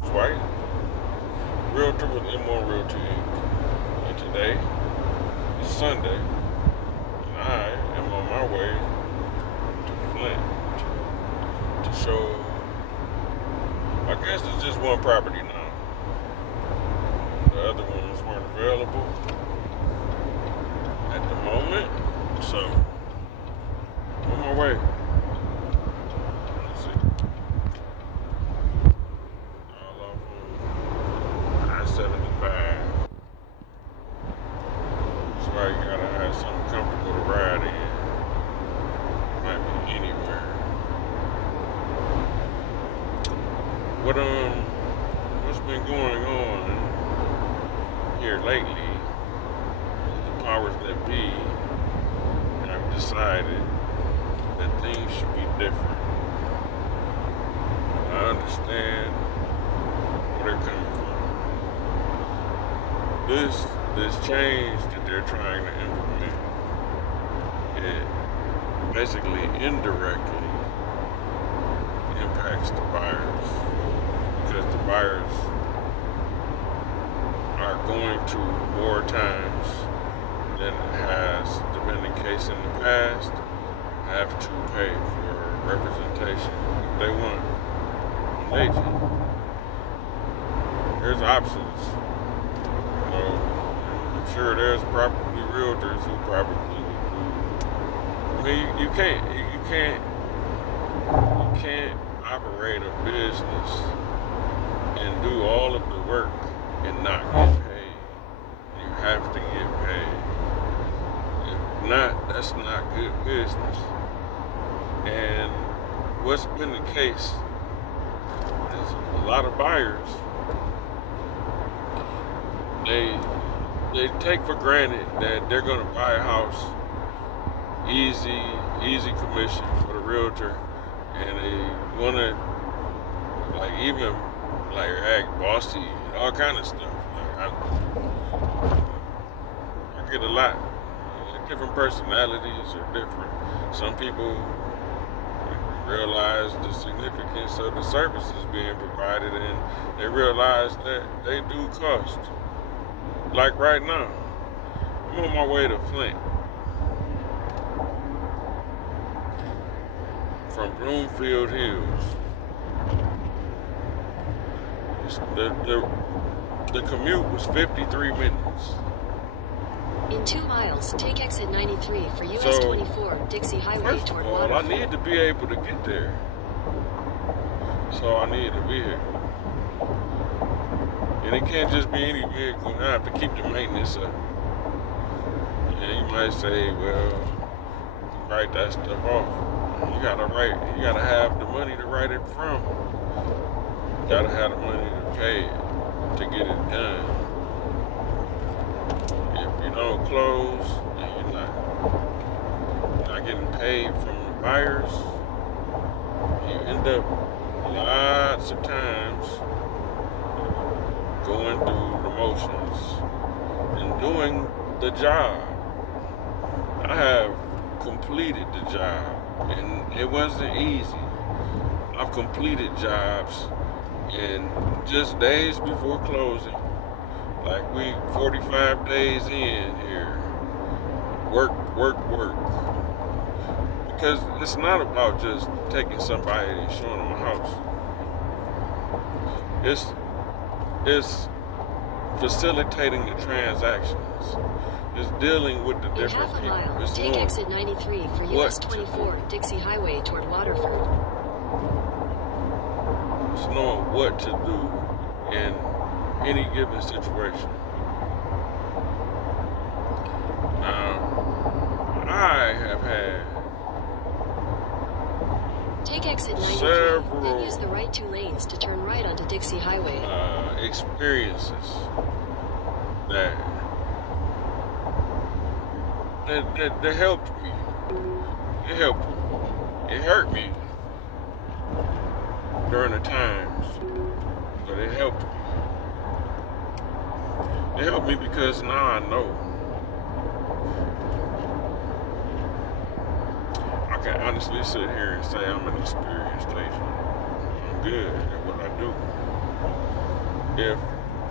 White, realtor with M1 Realty Inc. And today is Sunday, and I am on my way to Flint to show. I guess it's just one property now. The other ones weren't available at the moment, so I'm on my way. Let's see. All off on I-75. That's why you gotta have something comfortable to ride in. Might be anywhere. What's been going on here lately? The powers that be have decided that things should be different. I understand where they're coming from. This change that they're trying to implement, it basically indirectly impacts the buyers because the buyers are going to more times than has been the case in the past have to pay for representation if they want an agent. There's options. You know, I'm sure there's probably realtors who probably would do. I mean, you can't operate a business and do all of the work and not get paid. You have to get paid. If not, that's not good business. And what's been the case is a lot of buyers, they take for granted that they're gonna buy a house, easy commission for the realtor, and they wanna even act bossy, all kind of stuff. I get a lot. Different personalities are different. Some people realize the significance of the services being provided, and they realize that they do cost. Like right now, I'm on my way to Flint from Bloomfield Hills. The commute was 53 minutes. In 2 miles, take exit 93 for US 24 Dixie Highway toward Waterford. I need to be able to get there. So I need a vehicle. And it can't just be any vehicle. I have to keep the maintenance up. And you might say, well, write that stuff off. You gotta have the money to write it from. You gotta have the money to pay it, to get it done. If you don't close and you're not getting paid from the buyers, you end up lots of times going through the motions and doing the job. I have completed the job, and it wasn't easy. I've completed jobs in just days before closing. Like we 45 days in here. Work. Because it's not about just taking somebody and showing them a house. It's facilitating the transactions. It's dealing with the different people. In half a mile, It's take exit 93 for US 24 Dixie Highway toward Waterford. It's knowing what to do in any given situation. Now, I have had take exit 93, then use the right 2 lanes to turn right onto Dixie Highway. Experiences that helped me. It helped me. It hurt me during the times, but it helped me. It helped me because now I know. I can honestly sit here and say I'm an experienced agent. I'm good at what I do. If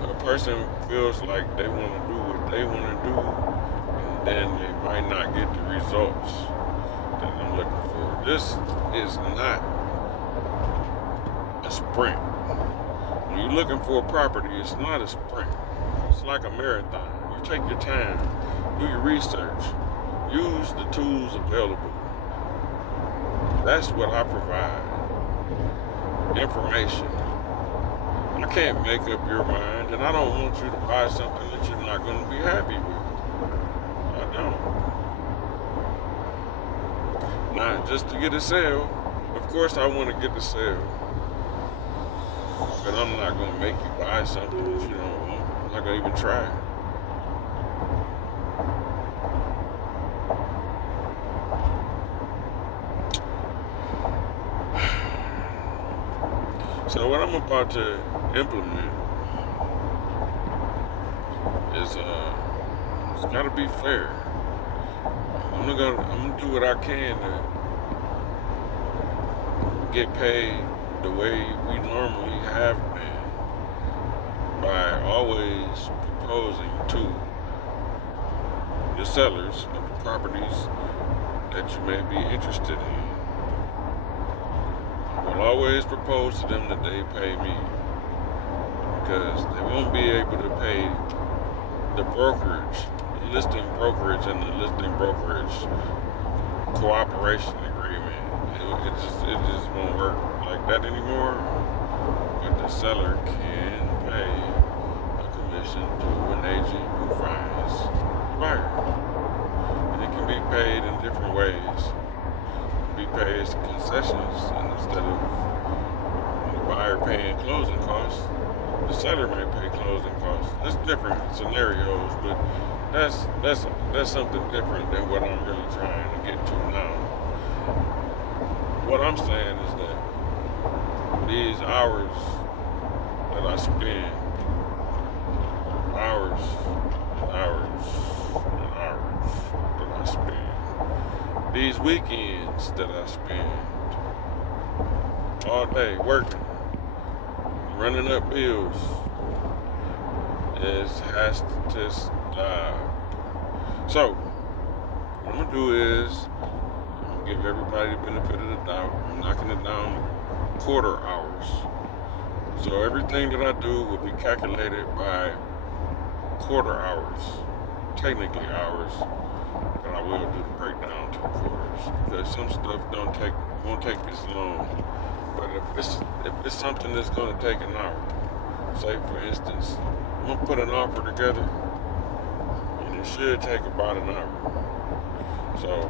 a person feels like they want to do what they want to do, and then they might not get the results that I'm looking for. This is not a sprint. When you're looking for a property, it's not a sprint. It's like a marathon. You take your time, do your research, use the tools available. That's what I provide. Information. I can't make up your mind, and I don't want you to buy something that you're not going to be happy with. I don't. Not just to get a sale. Of course I want to get the sale. But I'm not going to make you buy something that you don't want. I'm not going to even try. So what I'm about to implement is it's gotta be fair. I'm gonna do what I can to get paid the way we normally have been by always proposing to the sellers of the properties that you may be interested in. I'll always propose to them that they pay me, because they won't be able to pay the brokerage, the listing brokerage and the listing brokerage cooperation agreement. It just won't work like that anymore. But the seller can pay a commission to an agent who finds a buyer. And it can be paid in different ways. Be paid as concessions, and instead of the buyer paying closing costs, the seller may pay closing costs. It's different scenarios, but that's something different than what I'm really trying to get to now. What I'm saying is that these hours that I spend, hours and hours and hours that I spend, these weekends that I spend all day working, running up bills, has to stop. So, what I'm gonna do is I'm gonna give everybody the benefit of the doubt. I'm knocking it down quarter hours. So everything that I do will be calculated by quarter hours, technically hours. But I will do the breakdown to the quarters, because some stuff won't take this long. But if it's something that's going to take an hour, say for instance, I'm gonna put an offer together, and it should take about an hour. So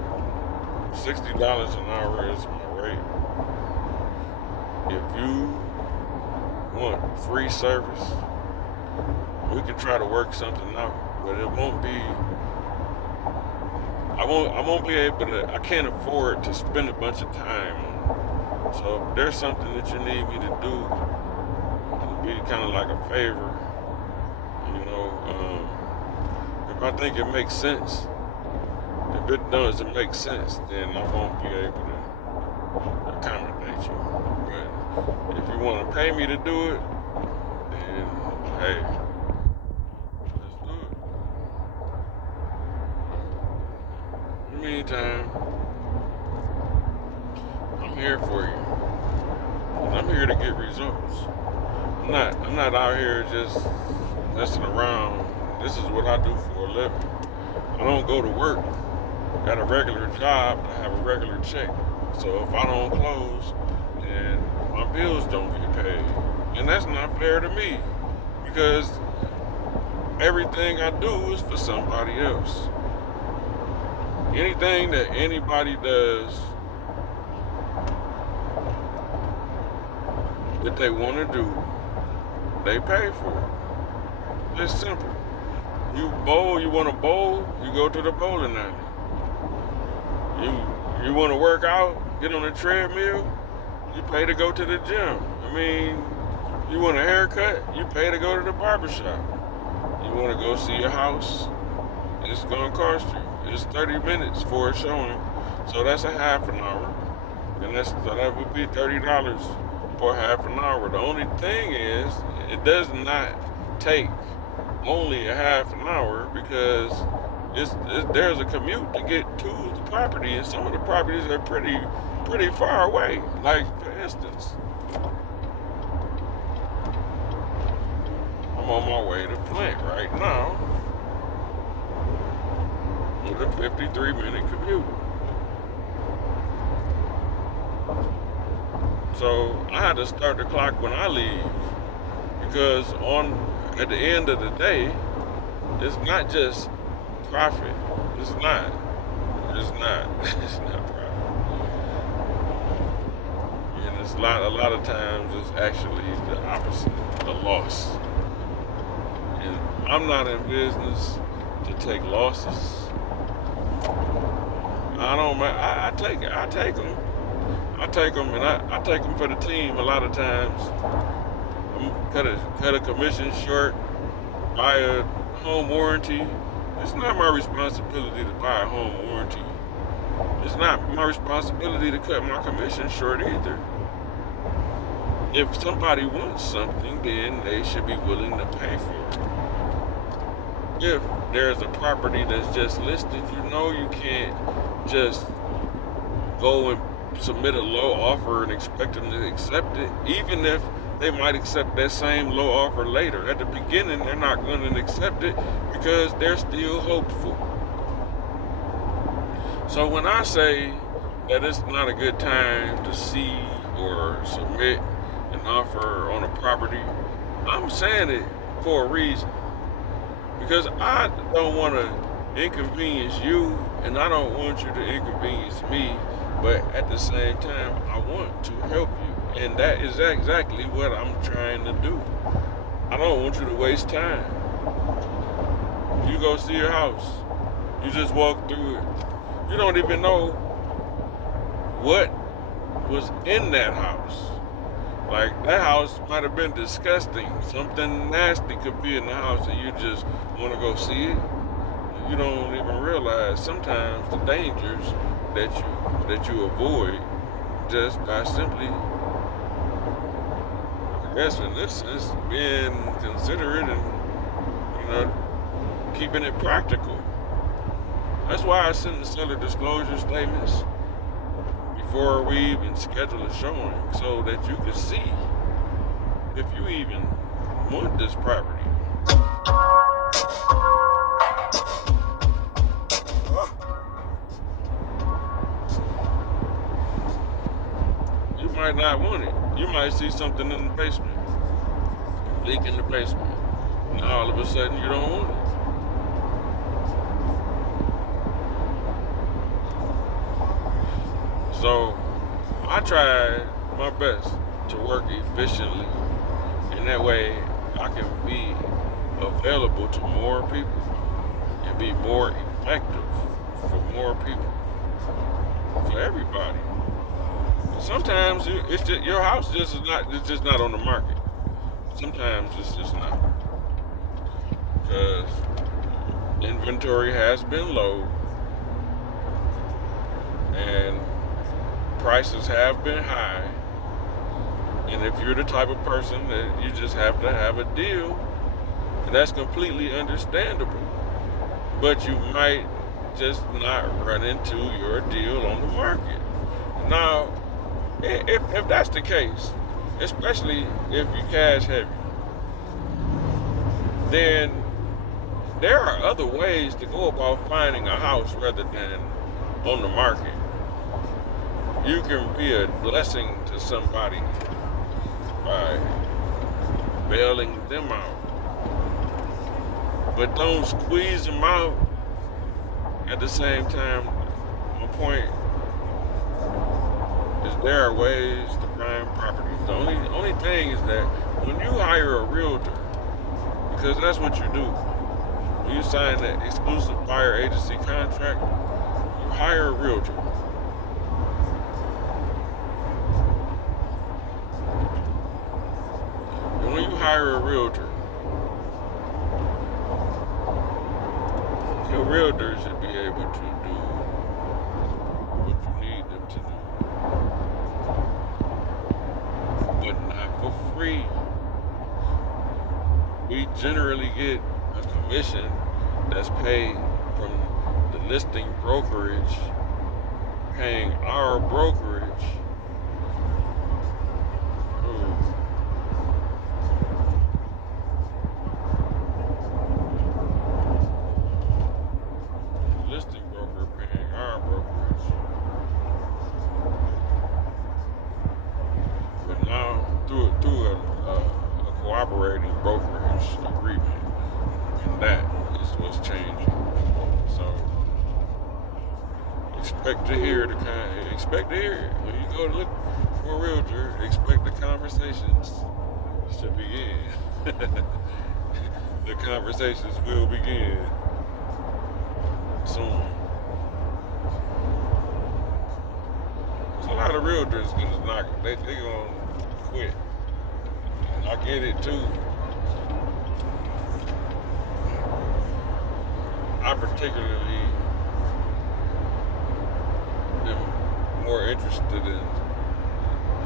$60 an hour is my rate. If you want free service, we can try to work something out, but it won't be. I won't be able to, I can't afford to spend a bunch of time on it. So if there's something that you need me to do, it'll be kind of like a favor, if I think it makes sense. If it doesn't make sense, then I won't be able to accommodate you. But if you want to pay me to do it, then hey, let's do it. In the meantime, I'm here for you. And I'm here to get results. I'm not out here just messing around. This is what I do for a living. I don't go to work. Got a regular job to have a regular check. So if I don't close, then my bills don't get paid. And that's not fair to me, because everything I do is for somebody else. Anything that anybody does that they want to do, they pay for it. It's simple. You want to bowl, you go to the bowling alley. You want to work out, get on the treadmill, you pay to go to the gym. I mean, you want a haircut, you pay to go to the barbershop. You want to go see a house, it's going to cost you. It's 30 minutes for a showing, so that's a half an hour. And that would be $30 for half an hour. The only thing is, it does not take only a half an hour because there's a commute to get to the property, and some of the properties are pretty far away. Like, for instance, I'm on my way to Flint right now with a 53-minute commute. So I had to start the clock when I leave because at the end of the day, it's not just profit. It's not It's not profit. And it's a lot of times it's actually the opposite, the loss. And I'm not in business to take losses. I take them. I take them, and I take them for the team a lot of times. I'm cut a commission short, buy a home warranty. It's not my responsibility to buy a home warranty. It's not my responsibility to cut my commission short either. If somebody wants something, then they should be willing to pay for it. If there's a property that's just listed, you can't just go and submit a low offer and expect them to accept it, even if they might accept that same low offer later. At the beginning, they're not going to accept it because they're still hopeful. So when I say that it's not a good time to see or submit an offer on a property, I'm saying it for a reason. Because I don't want to inconvenience you, and I don't want you to inconvenience me, but at the same time, I want to help you. And that is exactly what I'm trying to do. I don't want you to waste time. You go see your house, you just walk through it. You don't even know what was in that house. Like, that house might have been disgusting. Something nasty could be in the house and you just want to go see it. You don't even realize sometimes the dangers that you avoid just by simply, I guess in this sense, being considerate and, keeping it practical. That's why I send the seller disclosure statements before we even schedule a showing, so that you can see if you even want this property. You might not want it. You might see something in the basement, leak in the basement. Now all of a sudden you don't want it. So I try my best to work efficiently, and that way I can be available to more people and be more effective for more people, for everybody. Sometimes it's just, your house it's just not on the market. Sometimes it's just not, because inventory has been low and prices have been high. And if you're the type of person that you just have to have a deal, and that's completely understandable, but you might just not run into your deal on the market. Now, if that's the case, especially if you cash heavy, then there are other ways to go about finding a house rather than on the market. You can be a blessing to somebody by bailing them out, but don't squeeze them out at the same time. My point is there are ways to find properties. The only thing is that when you hire a realtor, because that's what you do, when you sign that exclusive buyer agency contract, you hire a realtor. And when you hire a realtor, your realtor should be able to do what you need them to do, but free. We generally get a commission that's paid from the listing brokerage paying our brokerage. Listing broker paying our brokerage. But now through a cooperating brokerage agreement, and that is what's changing. So expect to hear when you go to look for a realtor, expect the conversations to begin. The conversations will begin soon. There's a lot of realtors they gonna quit. And I get it too. I particularly am more interested in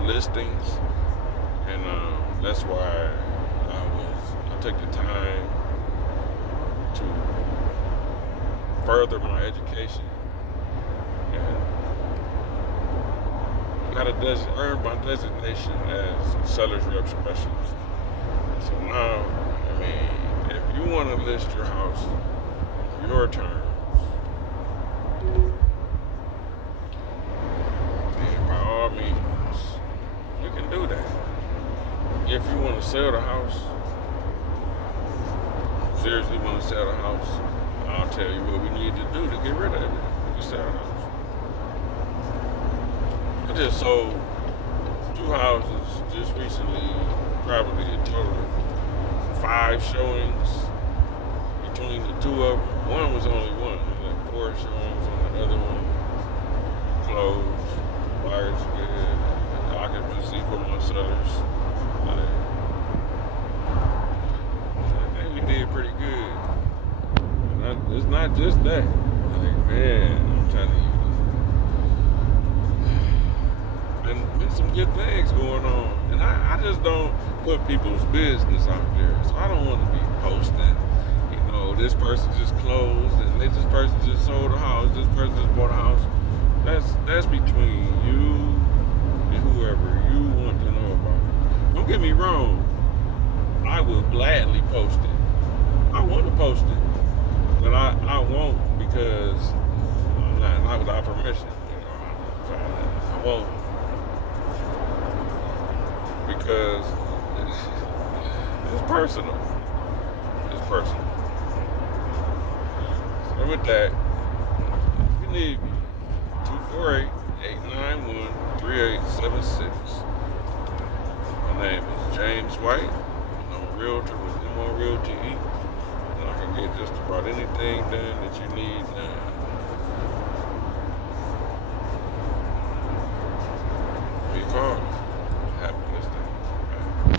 listings, and that's why I took the time to further my education and earned my designation as seller's rep specialist. So now, I mean, if you want to list your house, your terms, then by all means, you can do that. If you want to sell the house, seriously want to sell the house, I'll tell you what we need to do to get rid of it. We can sell the house. I just sold 2 houses just recently, probably a total of 5 showings between the 2 of them. One was only one. There was like 4 showings on the other one. Closed. Buyers good. Occupancy for my sellers. I think we did pretty good. It's not just that. Like, man, I'm telling you. There's some good things going on. And I just don't put people's business out there. So I don't want to be posting, this person just closed and this person just sold a house, this person just bought a house. That's between you and whoever you want to know about. Don't get me wrong. I will gladly post it. I want to post it. But I won't because not without permission. I won't. Because it's personal. It's personal. So with that, if you need me, 248-891-3876. My name is James White. I'm a realtor with M1 Realty Inc. And I can get just about anything done that you need done.